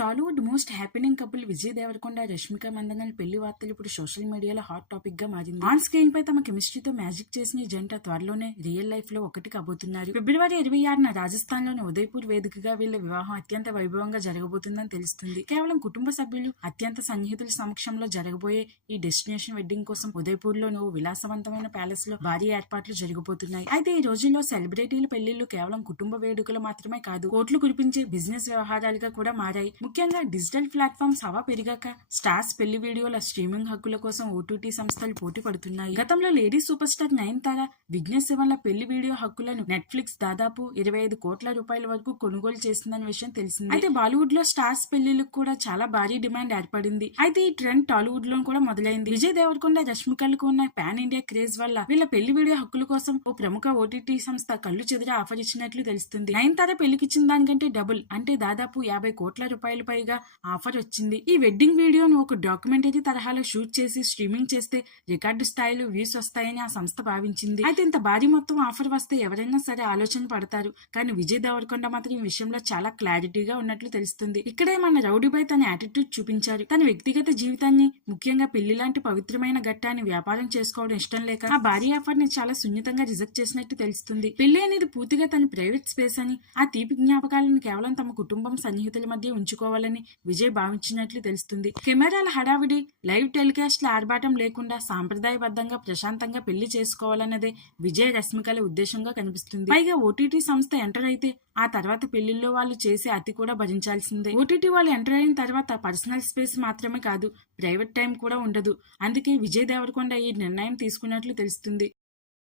Tollywood most happening couple Vijay Deverakonda Rashmika Mandanna పెళ్లి వార్తలు ఇప్పుడు సోషల్ మీడియాలో హాట్ టాపిక్ గా మారింది. ఆన్ స్క్రీన్ పై తమ కెమిస్ట్రీతో మ్యాజిక్ చేసిన ఈ జంట త్వరలోనే రియల్ లైఫ్ లో ఒకటి కాబోతున్నారు. ఫిబ్రవరి 26న రాజస్థాన్ లోని ఉదయపూర్ వేదికగా వీళ్ళ వివాహం అత్యంత వైభవంగా జరగబోతుందని తెలుస్తుంది. కేవలం కుటుంబ సభ్యులు అత్యంత సన్నిహితుల సమక్షంలో జరగబోయే ఈ డెస్టినేషన్ వెడ్డింగ్ కోసం ఉదయపూర్ లోని ఓ విలాసవంతమైన ప్యాలెస్ లో భారీ ఏర్పాట్లు జరగబోతున్నాయి. అయితే ఈ రోజుల్లో సెలబ్రిటీల పెళ్లిళ్లు కేవలం కుటుంబ వేడుకలు మాత్రమే కాదు, కోట్లు కురిపించే బిజినెస్ వ్యవహారాలుగా కూడా మారాయి. ముఖ్యంగా డిజిటల్ ప్లాట్ఫామ్స్ హవా పెరిగాక స్టార్స్ పెళ్లి వీడియోల స్ట్రీమింగ్ హక్కుల కోసం ఓటీటీ సంస్థలు పోటీ పడుతున్నాయి. గతంలో lady superstar Nayanthara, Vignesh శివన్ల పెళ్లి వీడియో హక్కులను నెట్ఫ్లిక్స్ దాదాపు 25 కోట్ల రూపాయల వరకు కొనుగోలు చేసిందన్న విషయం తెలిసింది. అయితే బాలీవుడ్ లో స్టార్స్ పెళ్లిలకు కూడా చాలా భారీ డిమాండ్ ఏర్పడింది. అయితే ఈ ట్రెండ్ టాలీవుడ్ లో కూడా మొదలైంది. విజయ్ దేవరకొండ రష్మికలకు ఉన్న పాన్ ఇండియా క్రేజ్ వల్ల వీళ్ళ పెళ్లి వీడియో హక్కుల కోసం ఓ ప్రముఖ ఓటీటీ సంస్థ కళ్ళు చెదిరా ఆఫర్ ఇచ్చినట్లు తెలుస్తుంది. నయనతార పెళ్లికిచ్చిన దానికంటే డబుల్, అంటే దాదాపు 50 కోట్ల రూపాయల పైగా ఆఫర్ వచ్చింది. ఈ వెడ్డింగ్ వీడియోను ఒక డాక్యుమెంటరీ తరహాలో షూట్ చేసి స్ట్రీమింగ్ చేస్తే రికార్డు స్థాయిలో వ్యూస్ వస్తాయని ఆ సంస్థ భావించింది. అయితే ఇంత భారీ మొత్తం ఆఫర్ వస్తే ఎవరైనా సరే ఆలోచన పడతారు. కానీ విజయ్ దేవరకొండ మాత్రం ఈ విషయంలో చాలా క్లారిటీగా ఉన్నట్లు తెలుస్తుంది. ఇక్కడే మన రౌడీబాయ్ తన యాటిట్యూడ్ చూపించారు. తన వ్యక్తిగత జీవితాన్ని, ముఖ్యంగా పెళ్లి లాంటి పవిత్రమైన ఘట్టాన్ని వ్యాపారం చేసుకోవడం ఇష్టం లేక ఆ భారీ ఆఫర్ ని చాలా సున్నితంగా రిజెక్ట్ చేసినట్టు తెలుస్తుంది. పెళ్లి అనేది పూర్తిగా తన ప్రైవేట్ స్పేస్ అని, ఆ తీపి జ్ఞాపకాలను కేవలం తమ కుటుంబం సన్నిహితుల మధ్య ఉంచుకోవాలని విజయ్ భావించినట్లు తెలుస్తుంది. కెమెరాల హడావిడి, లైవ్ టెలికాస్ట్ల ఆర్భాటం లేకుండా సాంప్రదాయబద్ధంగా ప్రశాంతంగా పెళ్లి చేసుకోవాలన్నదే విజయ్ రష్మికల ఉద్దేశంగా కనిపిస్తుంది. పైగా ఓటీటీ సంస్థ ఎంటర్ అయితే ఆ తర్వాత పెళ్లిల్లో వాళ్ళు చేసే అతి కూడా భరించాల్సిందే. ఓటీటీ వాళ్ళు ఎంటర్ అయిన తర్వాత పర్సనల్ స్పేస్ మాత్రమే కాదు, ప్రైవేట్ టైం కూడా ఉండదు. అందుకే విజయ్ దేవరకొండ ఈ నిర్ణయం తీసుకున్నట్లు తెలుస్తుంది.